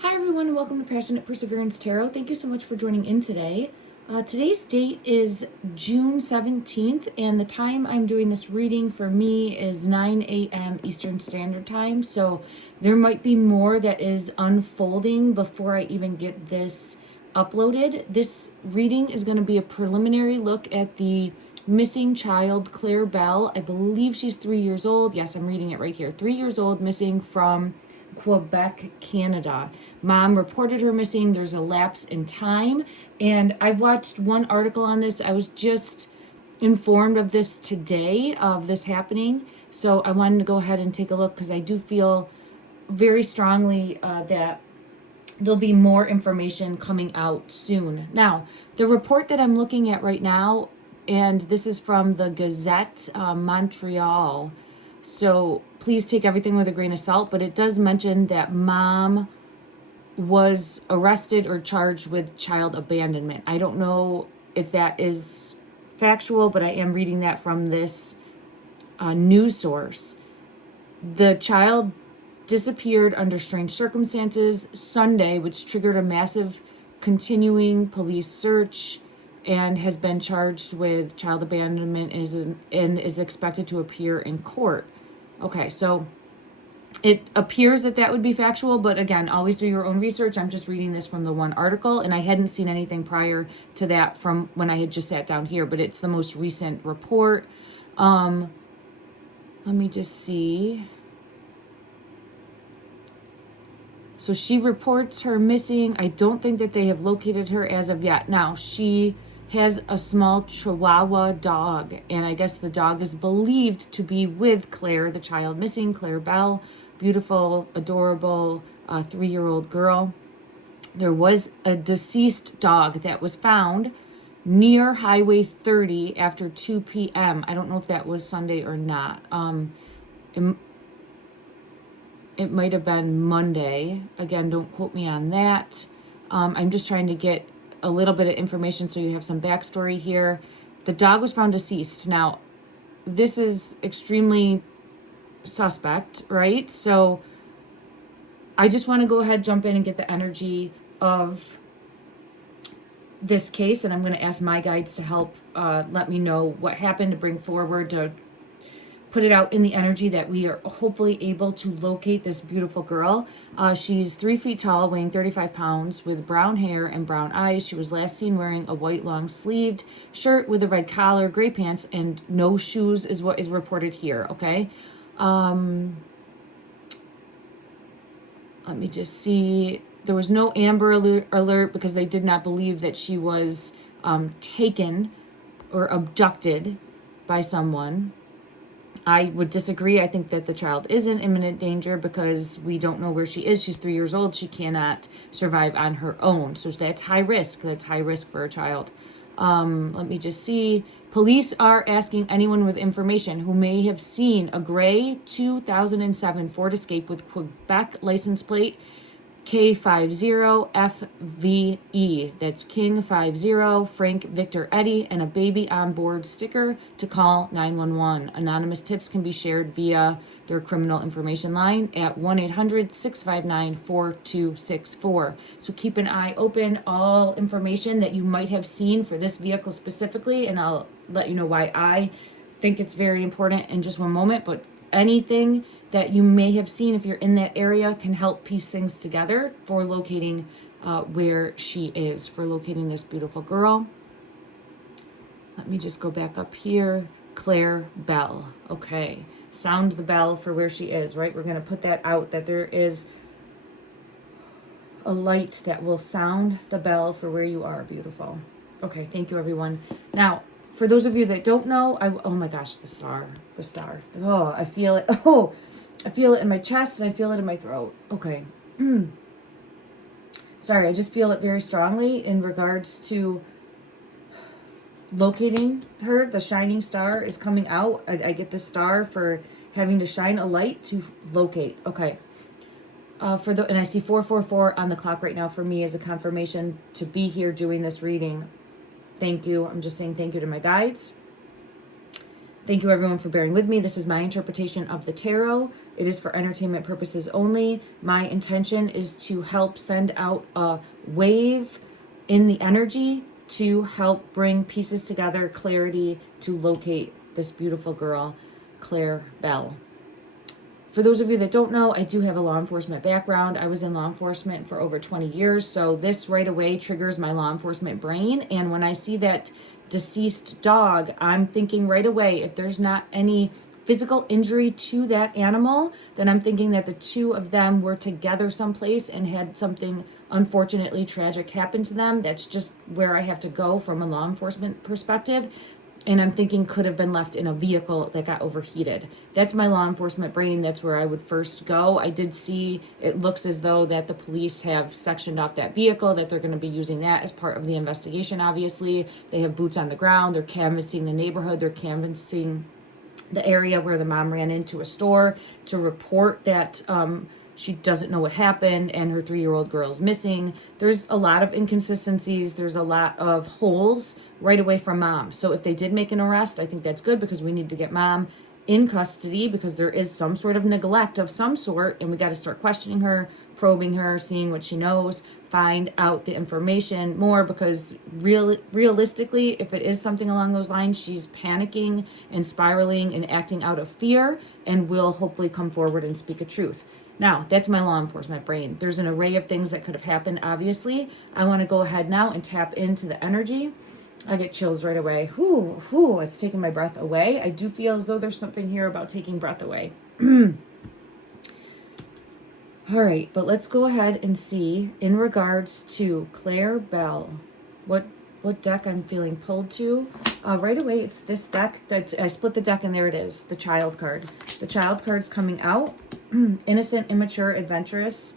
Hi everyone, and welcome to Passionate Perseverance Tarot. Thank you so much for joining in today. Today's date is June 17th, and the time I'm doing this reading for me is 9 a.m. Eastern Standard Time. So there might be more that is unfolding before I even get this uploaded. This reading is going to be a preliminary look at the missing child, Claire Bell. I believe she's 3 years old. Yes, I'm reading it right here. 3 years old, missing from Quebec, Canada. Mom reported her missing. There's a lapse in time. And I've watched one article on this. I was just informed of this today, of this happening. So I wanted to go ahead and take a look because I do feel very strongly that there'll be more information coming out soon. Now, the report that I'm looking at right now, and this is from the Gazette Montreal. So please take everything with a grain of salt, but it does mention that mom was arrested or charged with child abandonment. I don't know if that is factual, but I am reading that from this news source. The child disappeared under strange circumstances Sunday, which triggered a massive continuing police search and has been charged with child abandonment and is expected to appear in court. Okay, so it appears that would be factual, but again, always do your own research. I'm just reading this from the one article, and I hadn't seen anything prior to that from when I had just sat down here, but it's the most recent report. Let me just see. So she reports her missing. I don't think that they have located her as of yet. Now, she has a small Chihuahua dog, and I guess the dog is believed to be with Claire, the child missing, Claire Bell, beautiful, adorable 3-year-old girl. There was a deceased dog that was found near Highway 30 after 2 p.m. I don't know if that was Sunday or not. It might have been Monday. Again, don't quote me on that. I'm just trying to get a little bit of information so you have some backstory here. The dog was found deceased. Now, this is extremely suspect, right? So I just want to go ahead, jump in and get the energy of this case, and I'm going to ask my guides to help let me know what happened, to bring forward, to put it out in the energy that we are hopefully able to locate this beautiful girl. She's 3 feet tall, weighing 35 pounds, with brown hair and brown eyes. She was last seen wearing a white long-sleeved shirt with a red collar, gray pants, and no shoes is what is reported here, okay? Let me just see. There was no Amber alert because they did not believe that she was taken or abducted by someone. I would disagree. I think that the child is in imminent danger because we don't know where she is. She's 3 years old. She cannot survive on her own. So that's high risk. That's high risk for a child. Let me just see. Police are asking anyone with information who may have seen a gray 2007 Ford Escape with Quebec license plate K50FVE. That's King 50 Frank Victor Eddie, and a baby on board sticker to call 911. Anonymous tips can be shared via their criminal information line at 1-800-659-4264. So keep an eye open. All information that you might have seen for this vehicle specifically, and I'll let you know why I think it's very important in just one moment, but anything that you may have seen if you're in that area can help piece things together for locating where she is, for locating this beautiful girl. Let me just go back up here. Claire Bell. Okay. Sound the bell for where she is, right? We're going to put that out, that there is a light that will sound the bell for where you are. Beautiful. Okay. Thank you, everyone. Now, for those of you that don't know, oh my gosh, the star. Oh, I feel it. Oh, I feel it in my chest and I feel it in my throat. Okay. Sorry, I just feel it very strongly in regards to locating her. The shining star is coming out. I get the star for having to shine a light to locate. Okay. And I see 444 on the clock right now for me as a confirmation to be here doing this reading. Thank you. I'm just saying thank you to my guides. Thank you everyone for bearing with me. This is my interpretation of the tarot. It is for entertainment purposes only. My intention is to help send out a wave in the energy to help bring pieces together, clarity to locate this beautiful girl, Claire Bell. For those of you that don't know, I do have a law enforcement background. I was in law enforcement for over 20 years, so this right away triggers my law enforcement brain. And when I see that deceased dog, I'm thinking right away, if there's not any physical injury to that animal, then I'm thinking that the two of them were together someplace and had something unfortunately tragic happen to them. That's just where I have to go from a law enforcement perspective. And I'm thinking could have been left in a vehicle that got overheated. That's my law enforcement brain. That's where I would first go. I did see, it looks as though that the police have sectioned off that vehicle, that they're going to be using that as part of the investigation, obviously. They have boots on the ground. They're canvassing the neighborhood. They're canvassing the area where the mom ran into a store to report that she doesn't know what happened and her 3-year-old girl is missing. There's a lot of inconsistencies. There's a lot of holes right away from mom. So if they did make an arrest, I think that's good because we need to get mom in custody because there is some sort of neglect of some sort and we got to start questioning her, probing her, seeing what she knows, find out the information more because realistically, if it is something along those lines, she's panicking and spiraling and acting out of fear and will hopefully come forward and speak a truth. Now, that's my law enforcement brain. There's an array of things that could have happened, obviously. I want to go ahead now and tap into the energy. I get chills right away. Whoo, it's taking my breath away. I do feel as though there's something here about taking breath away. All right, but let's go ahead and see in regards to Claire Bell, what deck I'm feeling pulled to. Right away, it's this deck. That I split the deck and there it is, the child card. The child card's coming out. Innocent, immature, adventurous.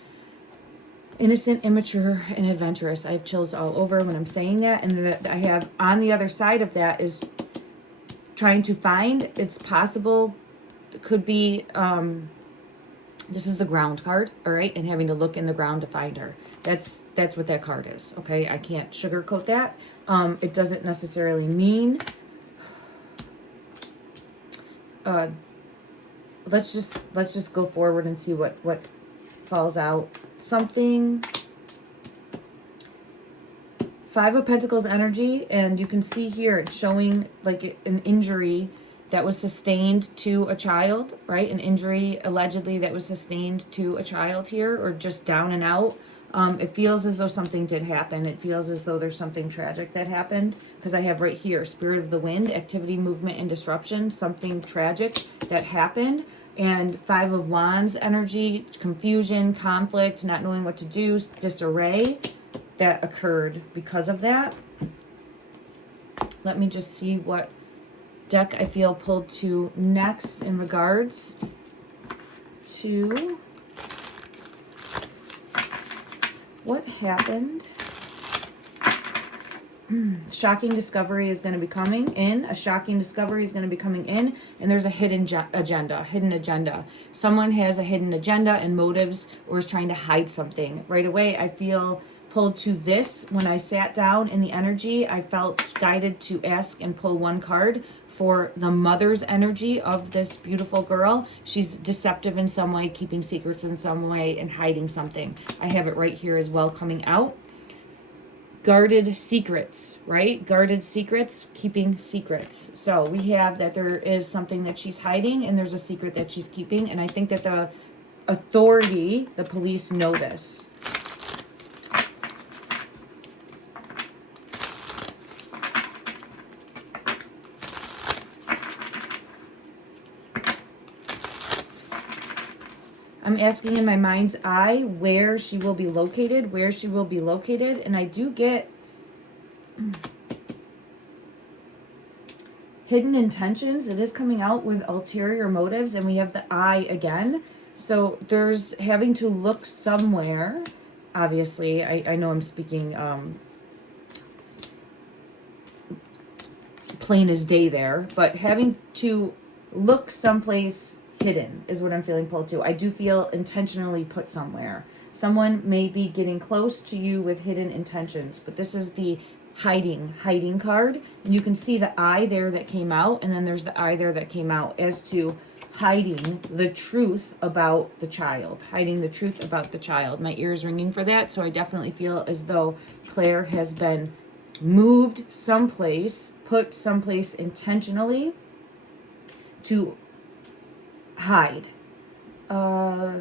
Innocent, immature, and adventurous. I have chills all over when I'm saying that. And I have on the other side of that is trying to find, it's possible, it could be, this is the ground card, all right? And having to look in the ground to find her. That's what that card is, okay? I can't sugarcoat that. It doesn't necessarily mean, let's just go forward and see what falls out. Something, 5 of Pentacles energy, and you can see here it's showing like an injury that was sustained to a child, right? An injury allegedly that was sustained to a child here, or just down and out. It feels as though something did happen. It feels as though there's something tragic that happened, because I have right here, Spirit of the Wind, activity, movement, and disruption, something tragic that happened. And 5 of Wands energy, confusion, conflict, not knowing what to do, disarray that occurred because of that. Let me just see what deck I feel pulled to next in regards to what happened. Shocking discovery is going to be coming in. A shocking discovery is going to be coming in. And there's a hidden agenda. Someone has a hidden agenda and motives or is trying to hide something. Right away, I feel pulled to this. When I sat down in the energy, I felt guided to ask and pull one card for the mother's energy of this beautiful girl. She's deceptive in some way, keeping secrets in some way, and hiding something. I have it right here as well coming out. Guarded secrets, right? Guarded secrets, keeping secrets. So we have that there is something that she's hiding and there's a secret that she's keeping. And I think that the authority, the police, know this. I'm asking in my mind's eye where she will be located, and I do get hidden intentions. It is coming out with ulterior motives, and we have the eye again. So there's having to look somewhere. Obviously, I know I'm speaking plain as day there, but having to look someplace hidden is what I'm feeling pulled to. I do feel intentionally put somewhere. Someone may be getting close to you with hidden intentions, but this is the hiding card. And you can see the eye there that came out, and then there's the eye there that came out, as to hiding the truth about the child. Hiding the truth about the child. My ear's ringing for that, so I definitely feel as though Claire has been moved someplace, put someplace intentionally to hide.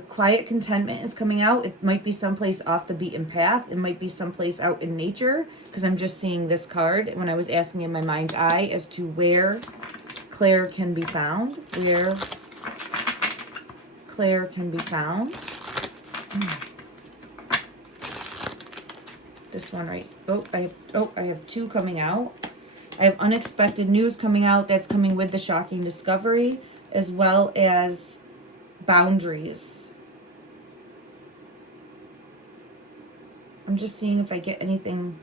Quiet contentment is coming out. It might be someplace off the beaten path. It might be someplace out in nature, because I'm just seeing this card when I was asking in my mind's eye as to where Claire can be found. Where Claire can be found. This one right. I have two coming out. I have unexpected news coming out. That's coming with the shocking discovery, as well as boundaries. I'm just seeing if I get anything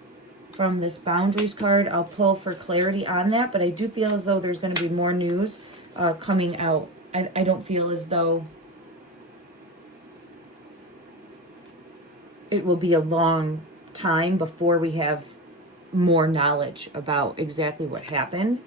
from this boundaries card. I'll pull for clarity on that, but I do feel as though there's going to be more news coming out. I don't feel as though it will be a long time before we have more knowledge about exactly what happened.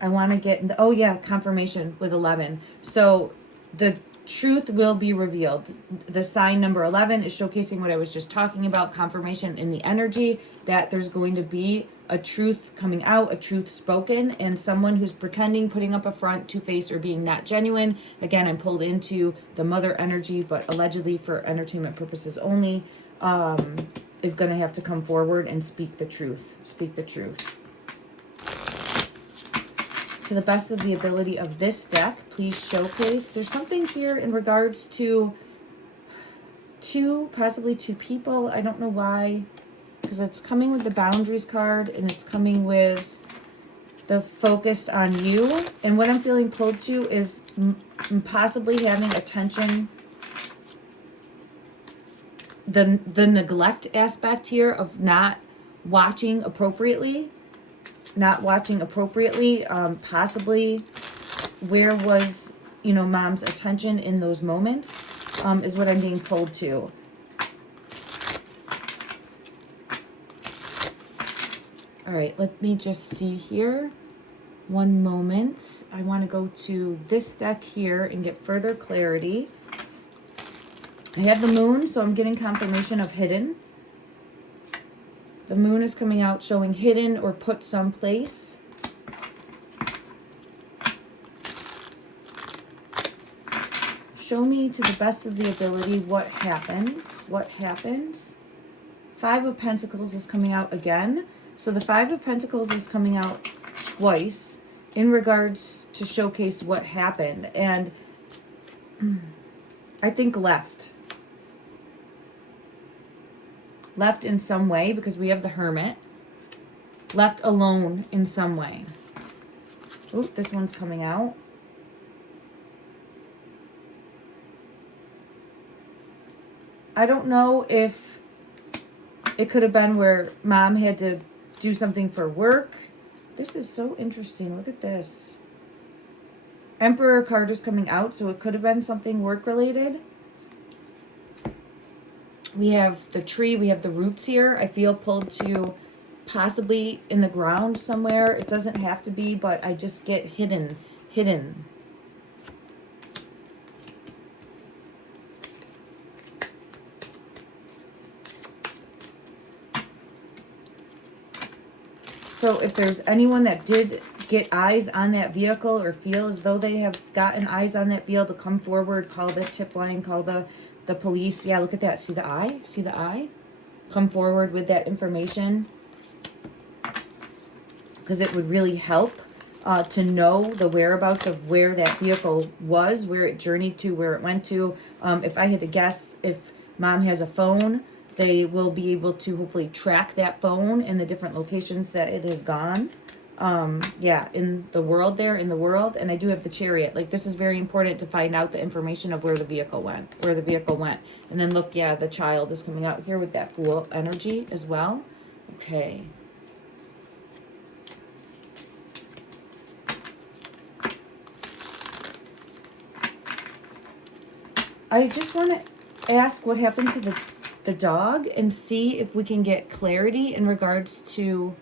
I want to get oh yeah, confirmation with 11. So the truth will be revealed. The sign number 11 is showcasing what I was just talking about, confirmation in the energy that there's going to be a truth coming out, a truth spoken, and someone who's pretending, putting up a front, two-faced, or being not genuine. Again, I'm pulled into the mother energy, but allegedly for entertainment purposes only, is going to have to come forward and speak the truth. Speak the truth. To the best of the ability of this deck, please showcase. There's something here in regards to possibly two people. I don't know why, because it's coming with the boundaries card, and it's coming with the focused on you. And what I'm feeling pulled to is possibly having attention, the neglect aspect here of not watching appropriately. Possibly where was, mom's attention in those moments, is what I'm being pulled to. All right, let me just see here. One moment. I want to go to this deck here and get further clarity. I have the moon, so I'm getting confirmation of hidden. The moon is coming out showing hidden or put someplace. Show me to the best of the ability what happens. What happens? Five of Pentacles is coming out again. So the Five of Pentacles is coming out twice in regards to showcase what happened. And I think left in some way, because we have the Hermit. Left alone in some way. Ooh, this one's coming out. I don't know if it could have been where mom had to do something for work. This is so interesting. Look at this. Emperor card is coming out, so it could have been something work related. We have the tree, we have the roots here. I feel pulled to possibly in the ground somewhere. It doesn't have to be, but I just get hidden. So if there's anyone that did get eyes on that vehicle or feel as though they have gotten eyes on that vehicle, to come forward, call the tip line, call the police. Yeah, look at that. See the eye? See the eye? Come forward with that information, because it would really help to know the whereabouts of where that vehicle was, where it journeyed to, where it went to. If I had to guess, if mom has a phone, they will be able to hopefully track that phone and the different locations that it had gone. Yeah, in the world. And I do have the Chariot. Like, this is very important to find out the information of where the vehicle went. And then look, yeah, the child is coming out here with that Fool energy as well. Okay. I just want to ask what happened to the the dog and see if we can get clarity in regards to,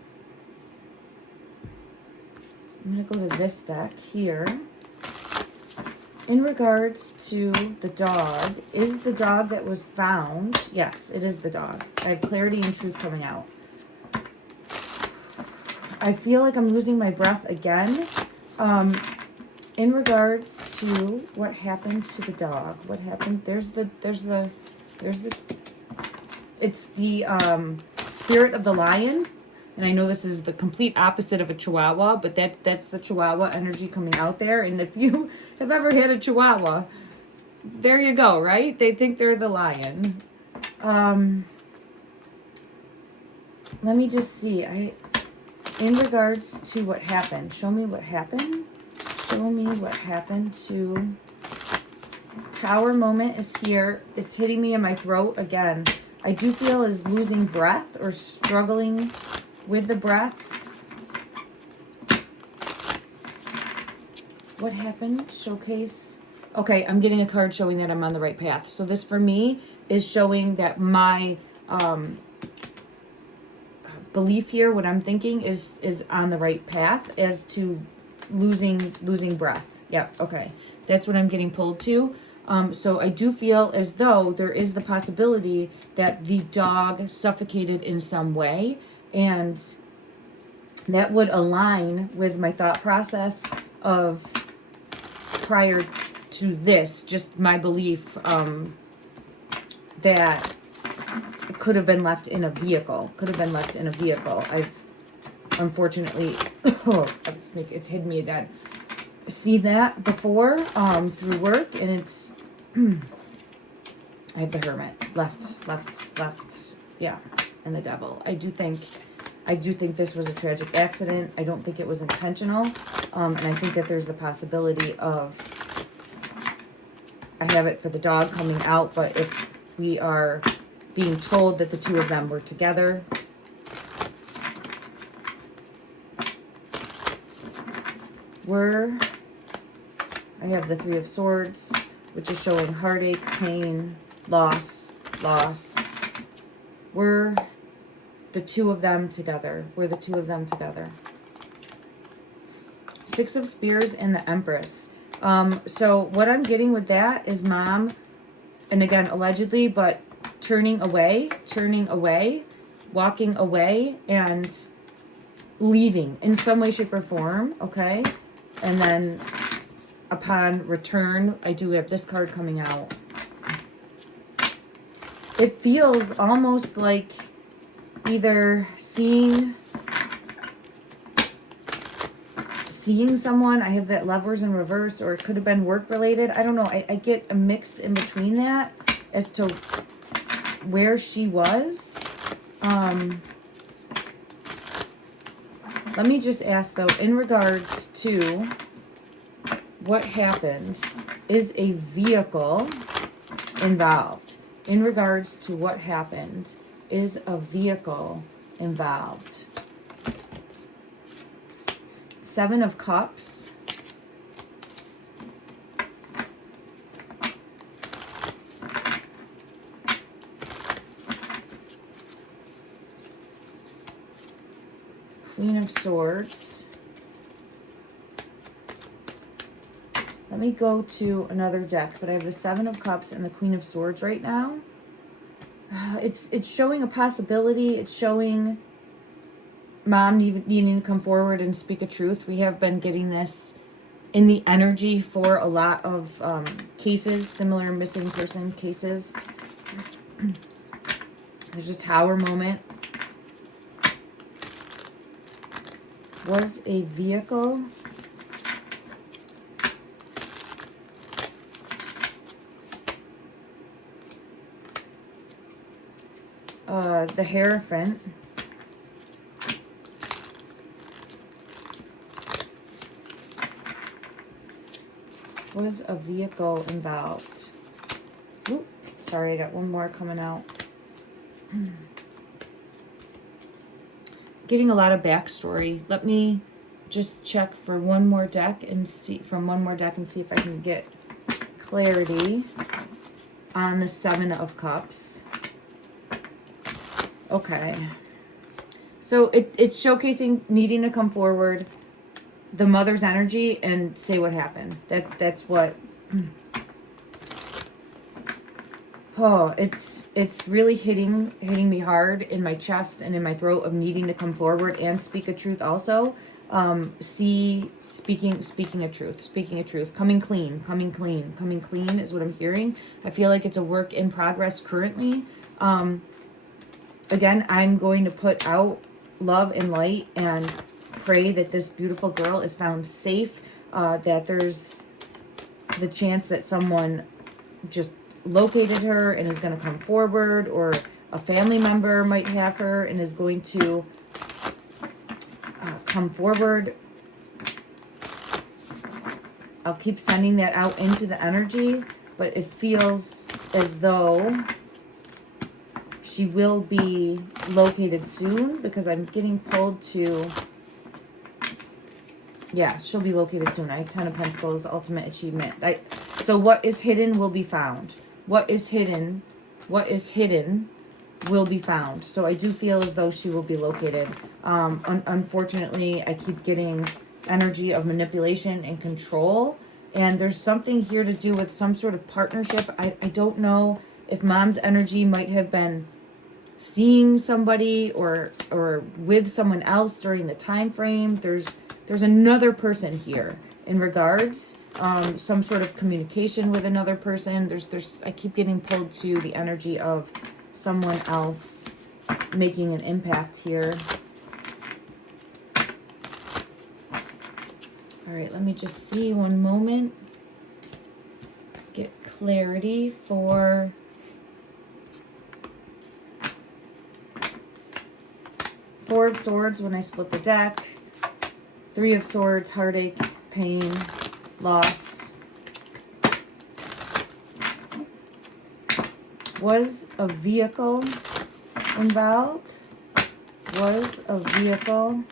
I'm going to go to this deck here. In regards to the dog, is the dog that was found, yes, it is the dog. I have clarity and truth coming out. I feel like I'm losing my breath again. In regards to what happened to the dog, what happened, it's the spirit of the lion. And I know this is the complete opposite of a chihuahua, but that's the chihuahua energy coming out there. And if you have ever had a chihuahua, there you go, right? They think they're the lion. Let me just see. In regards to what happened, show me what happened. Show me what happened to... Tower moment is here. It's hitting me in my throat again. I do feel is losing breath or struggling with the breath. What happened? Showcase. Okay, I'm getting a card showing that I'm on the right path. So this for me is showing that my belief here, what I'm thinking is on the right path as to losing breath. Yep, okay. That's what I'm getting pulled to. So I do feel as though there is the possibility that the dog suffocated in some way, and that would align with my thought process of prior to this, just my belief that it could have been left in a vehicle. I've unfortunately, it's hidden me again. See that before through work, and it's I have the Hermit left, yeah, and the Devil. I do think this was a tragic accident. I don't think it was intentional, and I think that there's the possibility of, I have it for the dog coming out, but if we are being told that the two of them were together, I have the Three of Swords, which is showing heartache, pain, loss. Were the two of them together? Six of Spears and the Empress. So what I'm getting with that is mom, and again, allegedly, but turning away, walking away, and leaving in some way, shape, or form, okay? And then upon return, I do have this card coming out. It feels almost like either seeing someone. I have that Lovers in reverse, or it could have been work related. I don't know. I get a mix in between that as to where she was. Let me just ask though, in regards to what happened, is a vehicle involved? In regards to what happened, is a vehicle involved? Seven of Cups. Queen of Swords. Let me go to another deck, but I have the Seven of Cups and the Queen of Swords right now. It's showing a possibility. It's showing mom needing to come forward and speak a truth. We have been getting this in the energy for a lot of cases, similar missing person cases. There's a Tower moment. Was a vehicle the Hierophant. Was a vehicle involved? Oop, sorry, I got one more coming out. Getting a lot of backstory. Let me just check for one more deck and see if I can get clarity on the Seven of Cups. Okay. So it's showcasing needing to come forward, the mother's energy, and say what happened. That's what. Oh, it's really hitting me hard in my chest and in my throat of needing to come forward and speak a truth also. Speaking a truth, coming clean is what I'm hearing. I feel like it's a work in progress currently. Again, I'm going to put out love and light and pray that this beautiful girl is found safe, that there's the chance that someone just located her and is going to come forward, or a family member might have her and is going to come forward. I'll keep sending that out into the energy, but it feels as though she will be located soon, because I'm getting pulled to, yeah, she'll be located soon. I have 10 of Pentacles, ultimate achievement. So what is hidden will be found. What is hidden will be found. So I do feel as though she will be located. Unfortunately, I keep getting energy of manipulation and control. And there's something here to do with some sort of partnership. I don't know if mom's energy might have been seeing somebody or with someone else during the time frame. There's another person here in regards, some sort of communication with another person. I keep getting pulled to the energy of someone else making an impact here. All right, let me just see one moment. Get clarity for Four of Swords when I split the deck. Three of Swords, heartache, pain, loss. Was a vehicle involved? Was a vehicle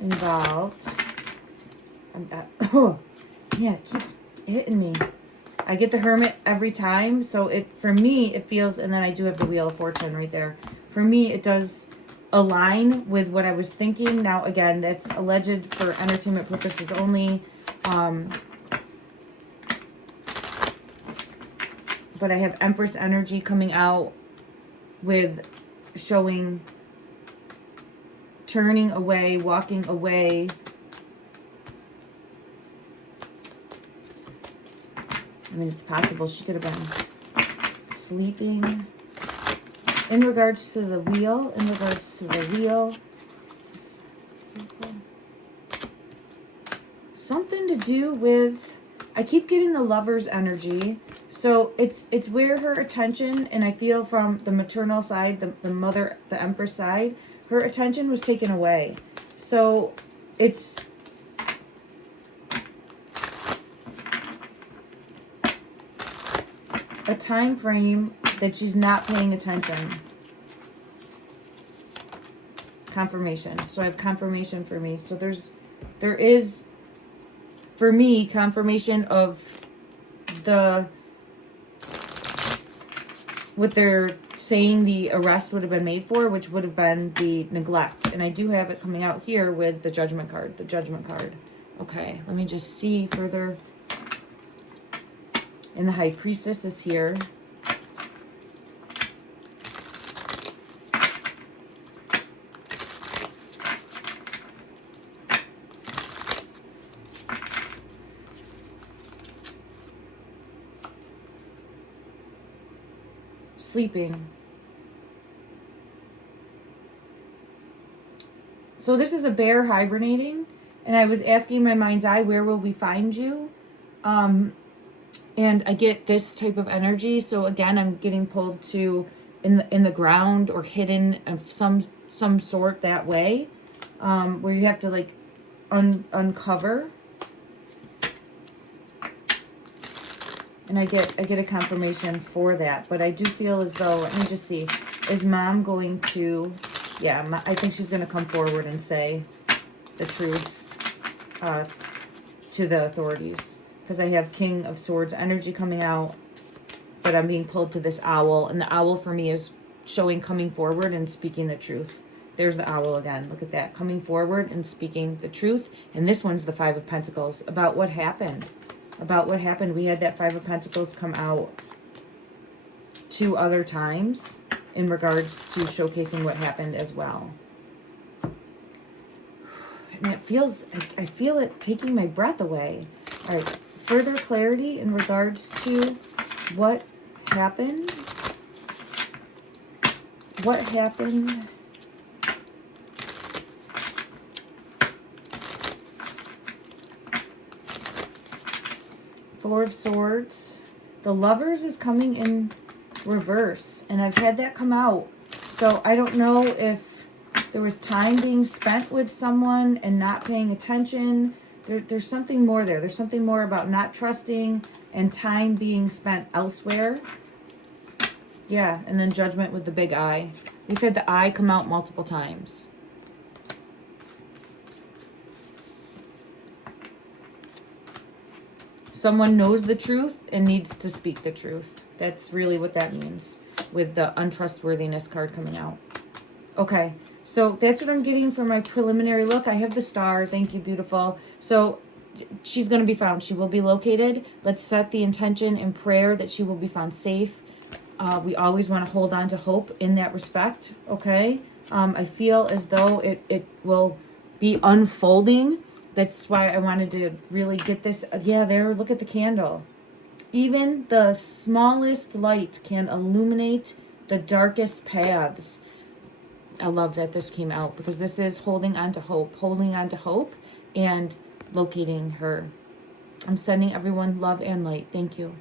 involved? Oh, yeah, it keeps hitting me. I get the Hermit every time, so for me it feels, and then I do have the Wheel of Fortune right there. For me, it does align with what I was thinking. Now, again, that's alleged for entertainment purposes only. But I have Empress energy coming out with showing turning away, walking away. I mean, it's possible she could have been sleeping. In regards to the wheel, something to do with, I keep getting the Lover's energy. So it's where her attention, and I feel from the maternal side, the mother, the Empress side, her attention was taken away. So it's a time frame that she's not paying attention. Confirmation. So I have confirmation for me. So there is, for me, confirmation of what they're saying the arrest would have been made for, which would have been the neglect. And I do have it coming out here with the Judgment card. Okay, let me just see further. And the High Priestess is here. Sleeping. So this is a bear hibernating, and I was asking my mind's eye, where will we find you? And I get this type of energy. So again, I'm getting pulled to in the ground or hidden of some sort that way, where you have to like uncover. And I get a confirmation for that. But I do feel as though, let me just see, is mom going to, yeah, I think she's going to come forward and say the truth to the authorities. Because I have King of Swords energy coming out, but I'm being pulled to this owl. And the owl for me is showing coming forward and speaking the truth. There's the owl again. Look at that. Coming forward and speaking the truth. And this one's the Five of Pentacles. About what happened. About what happened. We had that Five of Pentacles come out 2 other times in regards to showcasing what happened as well. And it feels, I feel it taking my breath away. All right. Further clarity in regards to what happened. What happened? Four of Swords. The Lovers is coming in reverse, and I've had that come out. So I don't know if there was time being spent with someone and not paying attention. There's something more there. There's something more about not trusting and time being spent elsewhere. Yeah, and then Judgment with the big I. We've had the I come out multiple times. Someone knows the truth and needs to speak the truth. That's really what that means with the untrustworthiness card coming out. Okay, so that's what I'm getting for my preliminary look. I have the Star. Thank you, beautiful. So she's going to be found. She will be located. Let's set the intention in prayer that she will be found safe. We always want to hold on to hope in that respect, okay? I feel as though it will be unfolding. That's why I wanted to really get this. Yeah, there, look at the candle. Even the smallest light can illuminate the darkest paths. I love that this came out because this is holding on to hope and locating her. I'm sending everyone love and light. Thank you.